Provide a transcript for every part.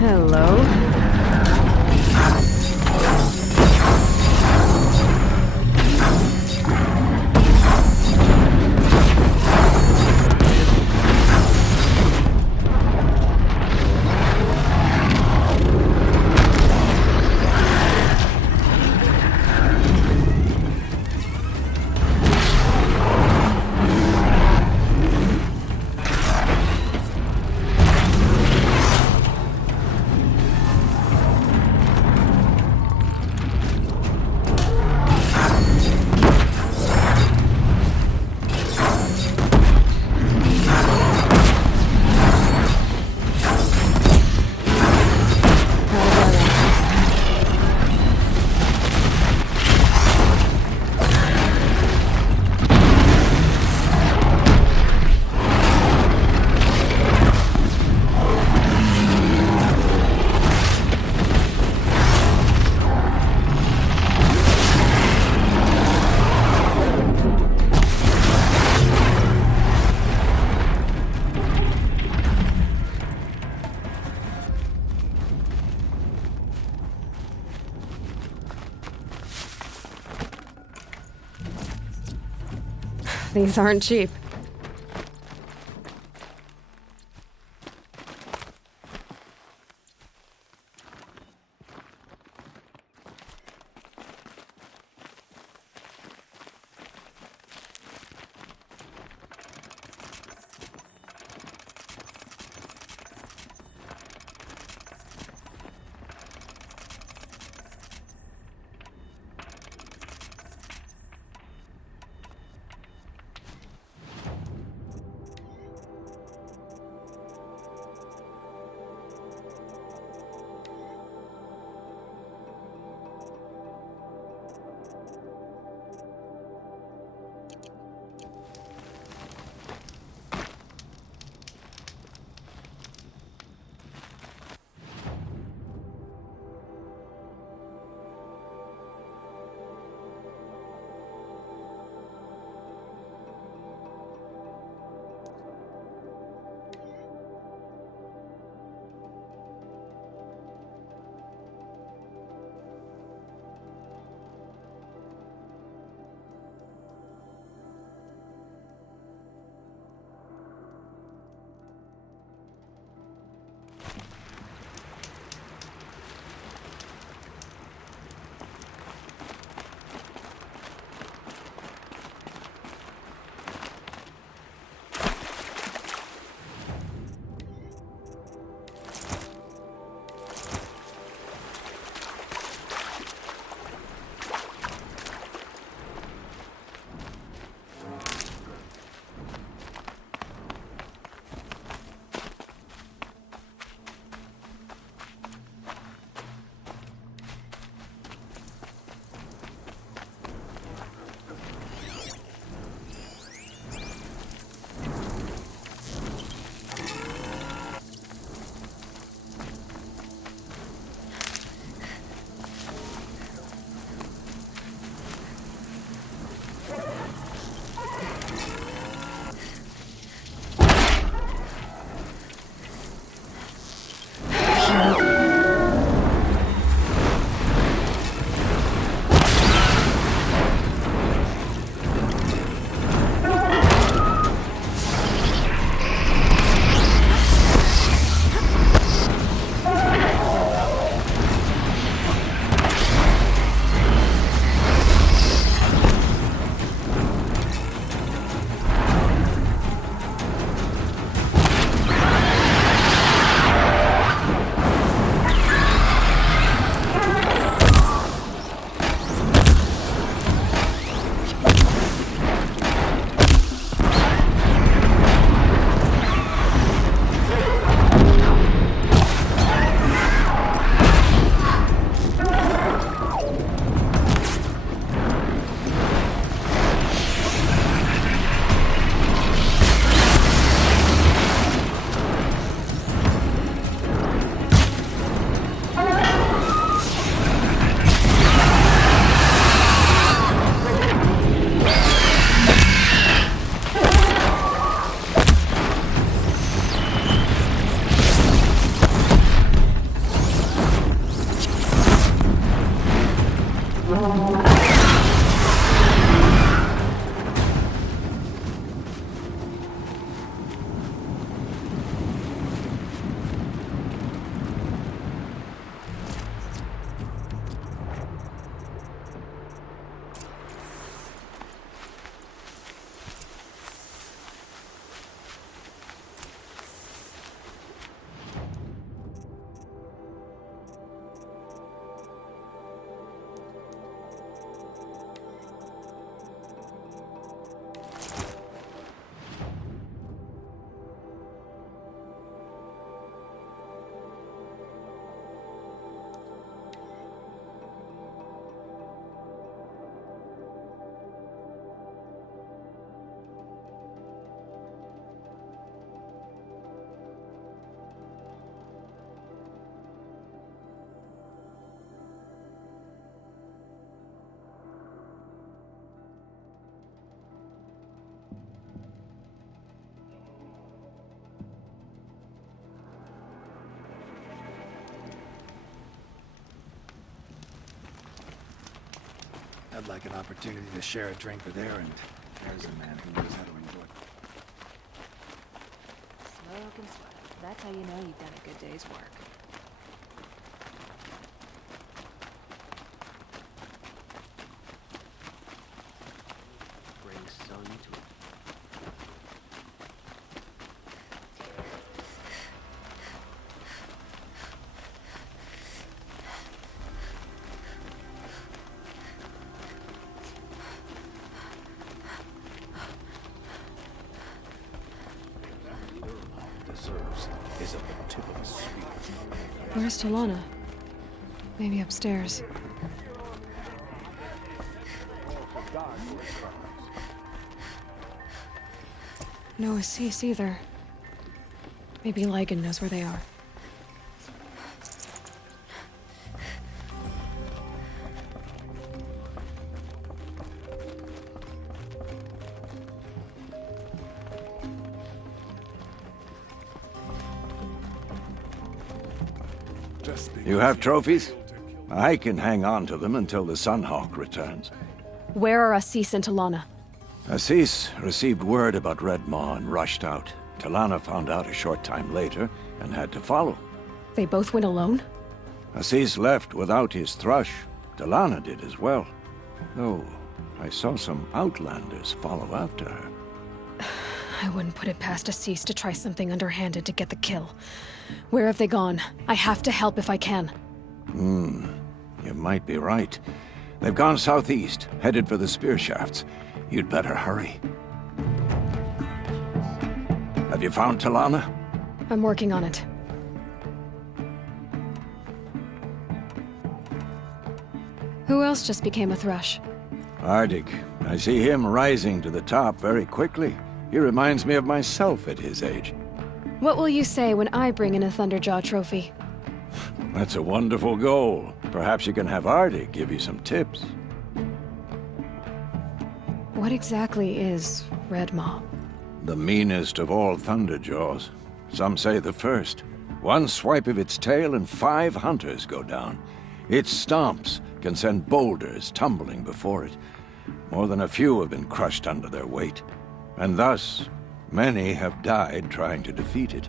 Hello. These aren't cheap. I'd like an opportunity to share a drink with Aaron. There's a man who knows how to enjoy. Smoke and sweat. That's how you know you've done a good day's work. Bring sun to it. Deserves is at the tip of his spear. Where's Talana? Maybe upstairs. No Assis either. Maybe Ligon knows where they are. You have trophies? I can hang on to them until the Sunhawk returns. Where are Assis and Talana? Assis received word about Red Maw and rushed out. Talana found out a short time later and had to follow. They both went alone? Assis left without his thrush. Talana did as well. Though I saw some outlanders follow after her. I wouldn't put it past Assis to try something underhanded to get the kill. Where have they gone? I have to help if I can. You might be right. They've gone southeast, headed for the spear shafts. You'd better hurry. Have you found Talana? I'm working on it. Who else just became a thrush? Ardig. I see him rising to the top very quickly. He reminds me of myself at his age. What will you say when I bring in a Thunderjaw trophy? That's a wonderful goal. Perhaps you can have Ardig give you some tips. What exactly is Red Maw? The meanest of all Thunderjaws. Some say the first. One swipe of its tail and 5 hunters go down. Its stomps can send boulders tumbling before it. More than a few have been crushed under their weight. And thus, many have died trying to defeat it.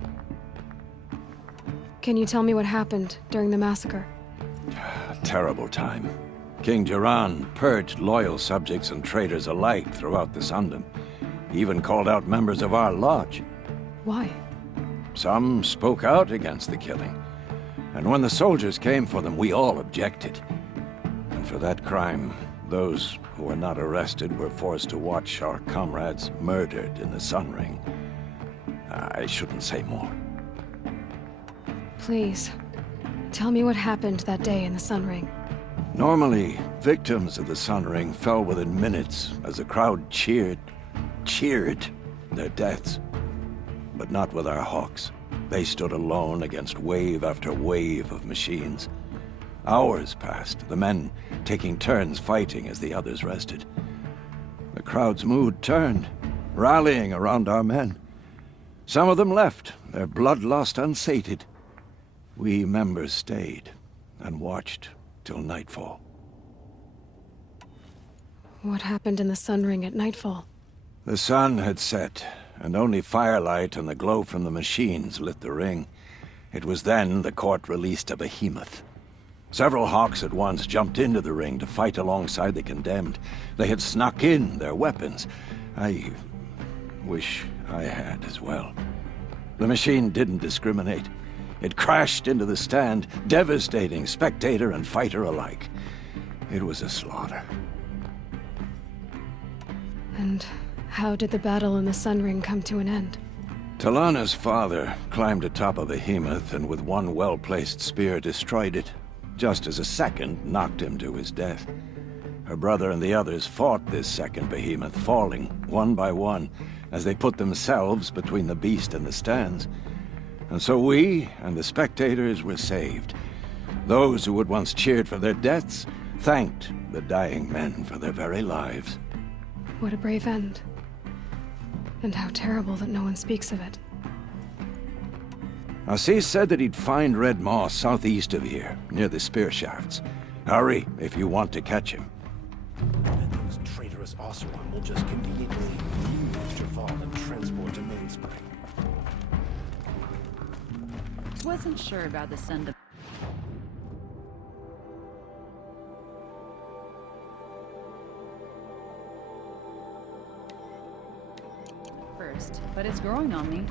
Can you tell me what happened during the massacre? A terrible time. King Jiran purged loyal subjects and traitors alike throughout the Sundom. He even called out members of our lodge. Why? Some spoke out against the killing. And when the soldiers came for them, we all objected. And for that crime, those who were not arrested were forced to watch our comrades murdered in the Sun Ring. I shouldn't say more. Please, tell me what happened that day in the Sun Ring. Normally, victims of the Sun Ring fell within minutes as the crowd cheered their deaths. But not with our hawks. They stood alone against wave after wave of machines. Hours passed, the men taking turns fighting as the others rested. The crowd's mood turned, rallying around our men. Some of them left, their bloodlust unsated. We members stayed and watched till nightfall. What happened in the Sun Ring at nightfall? The sun had set, and only firelight and the glow from the machines lit the ring. It was then the court released a behemoth. Several hawks at once jumped into the ring to fight alongside the condemned. They had snuck in their weapons. I wish I had as well. The machine didn't discriminate. It crashed into the stand, devastating spectator and fighter alike. It was a slaughter. And how did the battle in the Sun Ring come to an end? Talana's father climbed atop a behemoth and with one well-placed spear destroyed it, just as a second knocked him to his death. Her brother and the others fought this second behemoth, falling one by one as they put themselves between the beast and the stands. And so we and the spectators were saved. Those who had once cheered for their deaths thanked the dying men for their very lives. What a brave end. And how terrible that no one speaks of it. Assis said that he'd find Red Maw southeast of here, near the spear shafts. Hurry if you want to catch him. Plus, Oseram will just conveniently use Javal and transport to Mainspring. Wasn't sure about the send. First, but it's growing on me.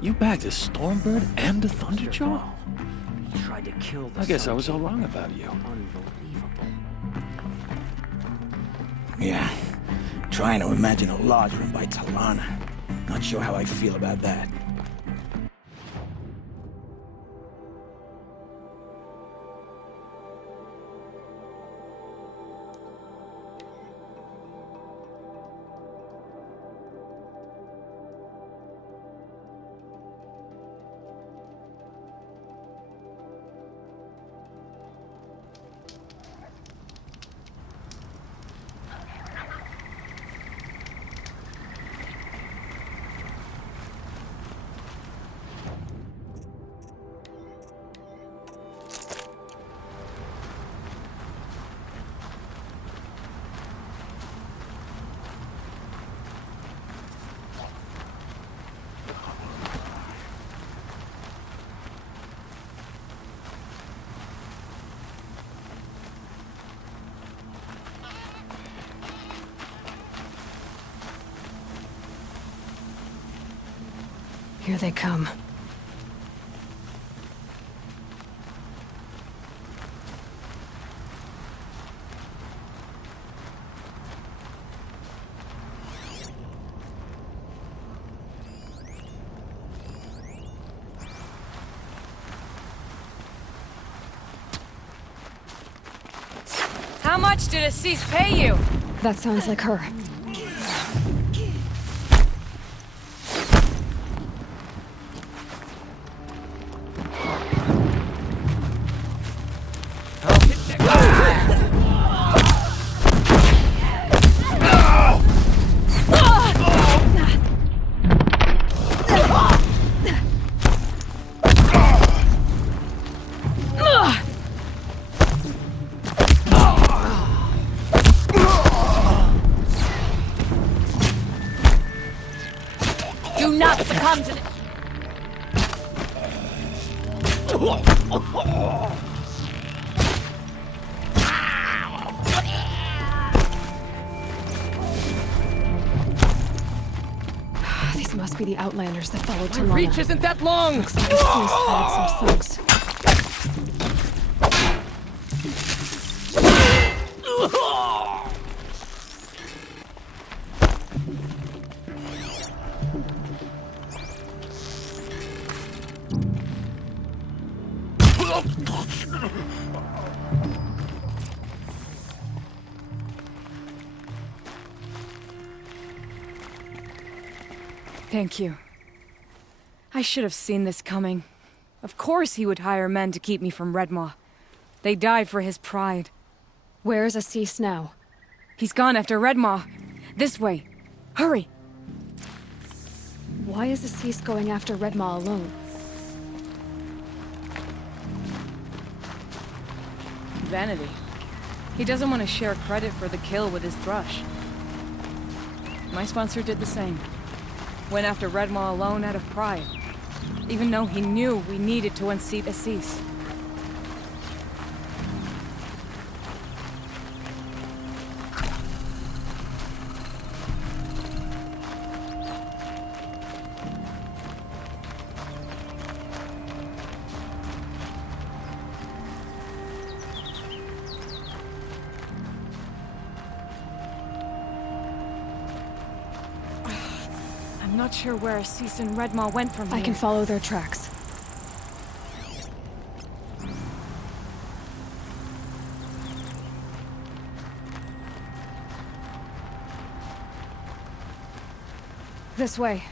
You bagged a Stormbird and a Thunderjaw? He tried to kill the I guess I Sun was all King. wrong about you. Unbelievable. Yeah, trying to imagine a lodge run by Talana. Not sure how I feel about that. Here they come. How much did Assis pay you? That sounds like her. Do not succumb to this. These must be the Outlanders that followed My Talana. reach isn't that long! Looks like Assis hired some thugs. Thank you. I should have seen this coming. Of course he would hire men to keep me from Redmaw. They died for his pride. Where is Assis now? He's gone after Redmaw. This way. Hurry! Why is Assis going after Redmaw alone? Vanity. He doesn't want to share credit for the kill with his thrush. My sponsor did the same. Went after Redmaw alone out of pride. Even though he knew we needed to unseat Assis. I'm not sure where Assis and Redmaw went from here. I can follow their tracks. This way.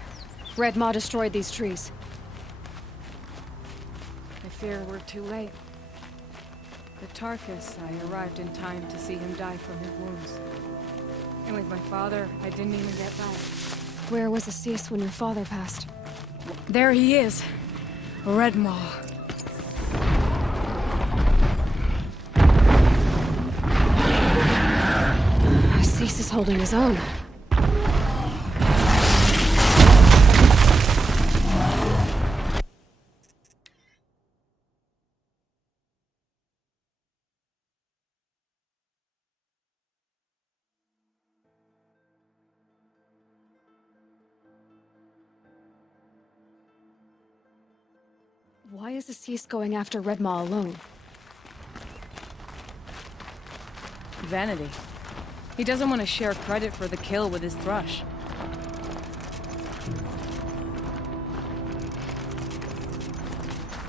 Redmaw destroyed these trees. I fear we're too late. The Tarkus, I arrived in time to see him die from his wounds. And with my father, I didn't even get back. Where was Assis when your father passed? There he is. Redmaw. Cease is holding his own. Why is Cease going after Redmaw alone? Vanity. He doesn't want to share credit for the kill with his thrush.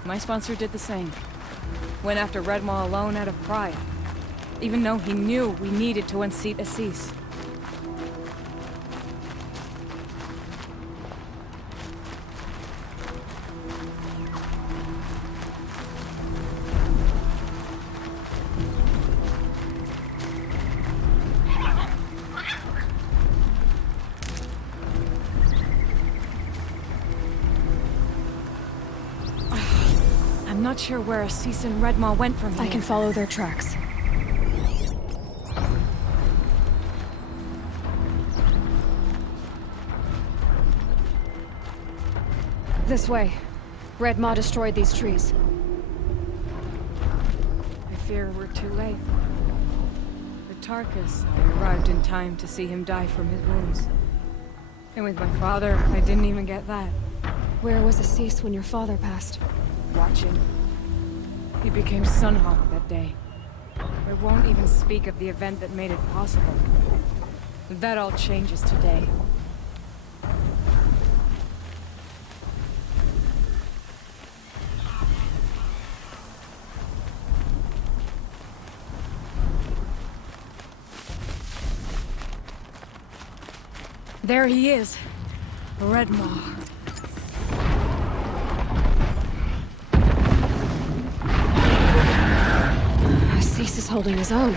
My sponsor did the same. Went after Redmaw alone out of pride. Even though he knew we needed to unseat Cease. I'm not sure where Cease and Redmaw went from here. I can follow their tracks. This way. Redmaw destroyed these trees. I fear we're too late. The Tarkus arrived in time to see him die from his wounds. And with my father, I didn't even get that. Where was Cease when your father passed? Watching. He became Sunhawk that day. I won't even speak of the event that made it possible. That all changes today. There he is. Redmaw. Cease is holding his own.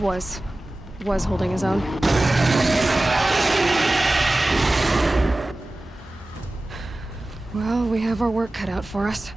Was holding his own. Well, we have our work cut out for us.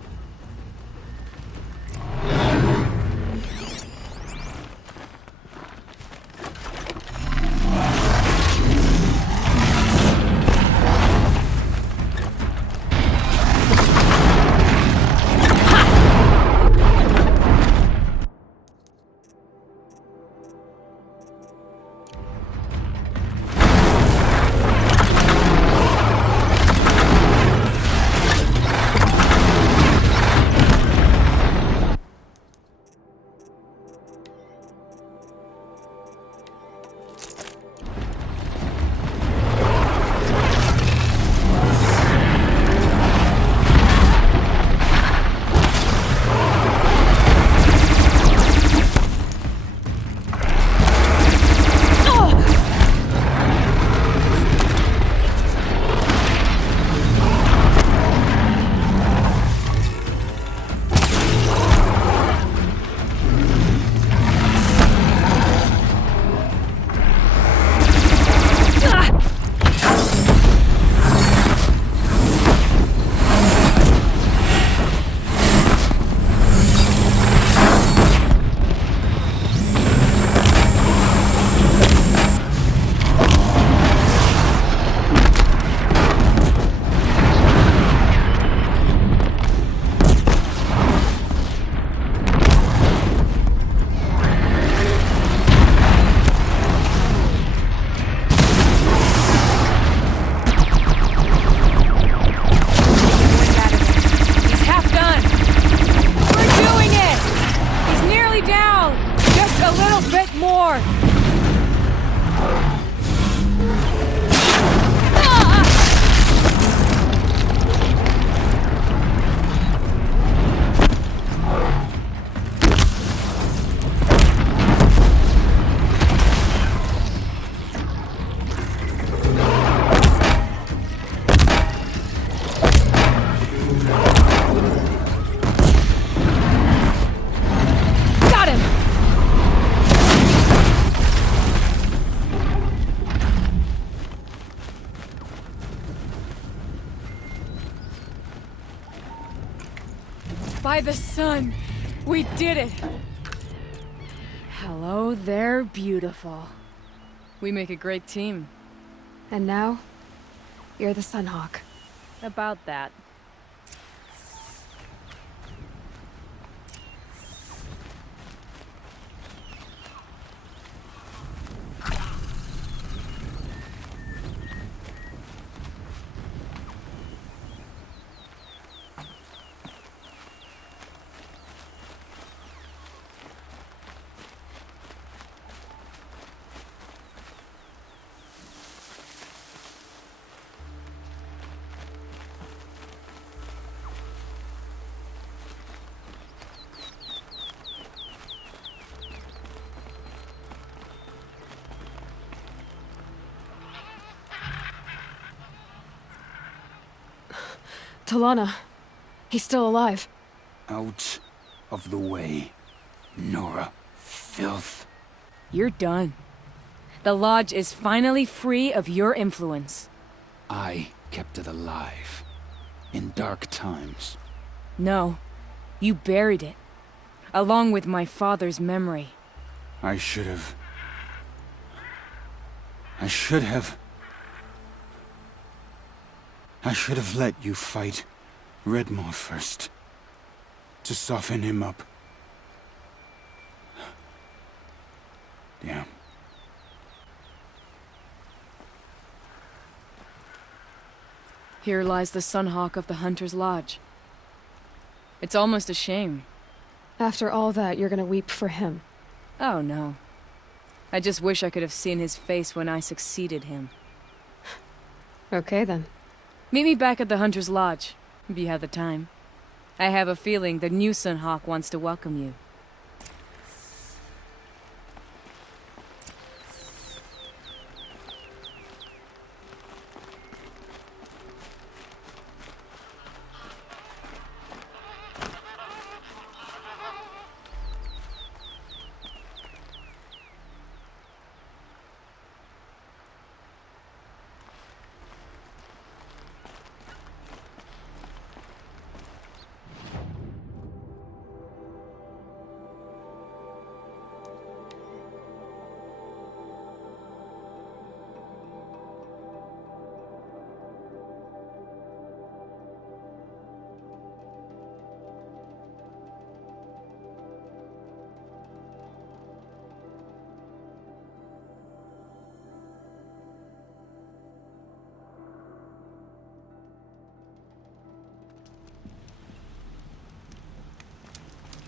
By the sun! We did it! Hello there, beautiful. We make a great team. And now, you're the Sunhawk. About that. Talana. He's still alive. Out of the way, Nora. Filth. You're done. The Lodge is finally free of your influence. I kept it alive. In dark times. No, you buried it. Along with my father's memory. I should have... I should have let you fight Redmaw first. To soften him up. Damn. Here lies the Sunhawk of the Hunter's Lodge. It's almost a shame. After all that, you're gonna weep for him. Oh no. I just wish I could have seen his face when I succeeded him. Okay then. Meet me back at the Hunter's Lodge, if you have the time. I have a feeling the new Sunhawk wants to welcome you.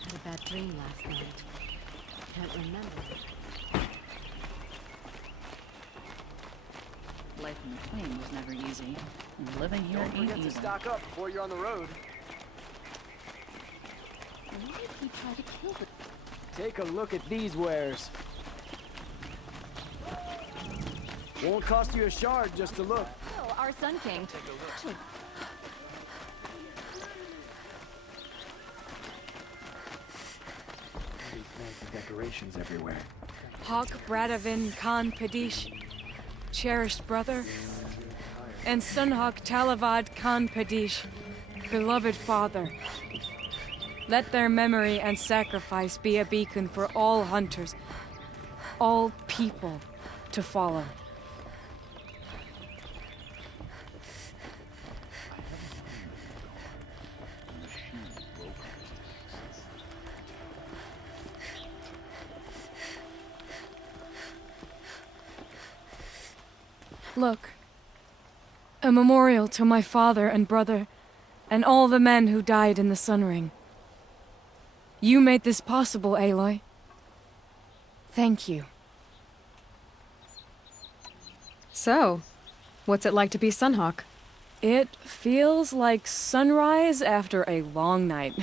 Had a bad dream last night. Can't remember. Life in the Queen was never easy, and living here Don't ain't forget to either. stock up before you're on the road. Why did he try to kill the... Take a look at these wares. Won't cost you a shard just to look. Oh, our Sun King. Actually, These fancy decorations everywhere. Hawk Bradavin Khan Padish, cherished brother, and Sunhawk Talavad Khan Padish, beloved father. Let their memory and sacrifice be a beacon for all hunters, all people to follow. Look, a memorial to my father and brother, and all the men who died in the Sun Ring. You made this possible, Aloy. Thank you. So, what's it like to be Sunhawk? It feels like sunrise after a long night.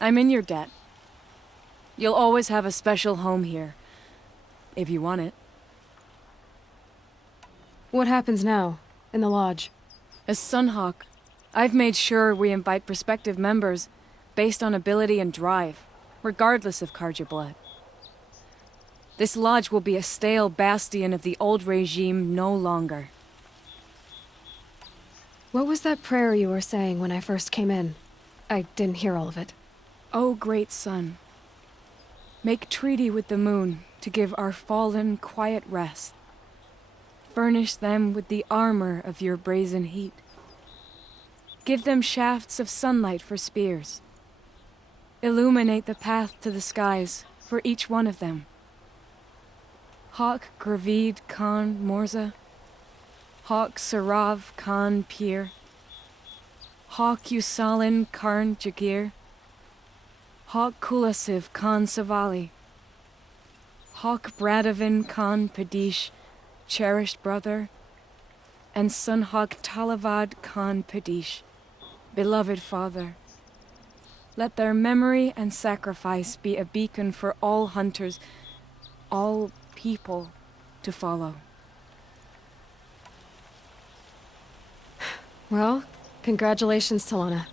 I'm in your debt. You'll always have a special home here, if you want it. What happens now, in the Lodge? As Sunhawk, I've made sure we invite prospective members based on ability and drive, regardless of Carja blood. This lodge will be a stale bastion of the old regime no longer. What was that prayer you were saying when I first came in? I didn't hear all of it. O great sun, make treaty with the moon to give our fallen quiet rest. Furnish them with the armor of your brazen heat. Give them shafts of sunlight for spears. Illuminate the path to the skies for each one of them. Hawk Gravid Khan Morza, Hawk Sarav Khan Pir, Hawk Usalin Karn Jagir, Hawk Kulasiv Khan Savali, Hawk Bradavin Khan Padish, cherished brother, and son Hawk Talavad Khan Padish, beloved father. Let their memory and sacrifice be a beacon for all hunters, all people to follow. Well, congratulations, Talana.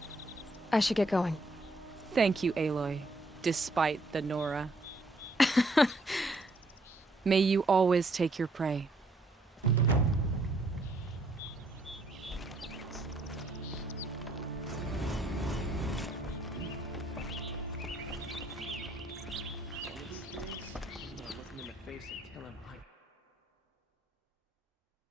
I should get going. Thank you, Aloy, despite the Nora. May you always take your prey.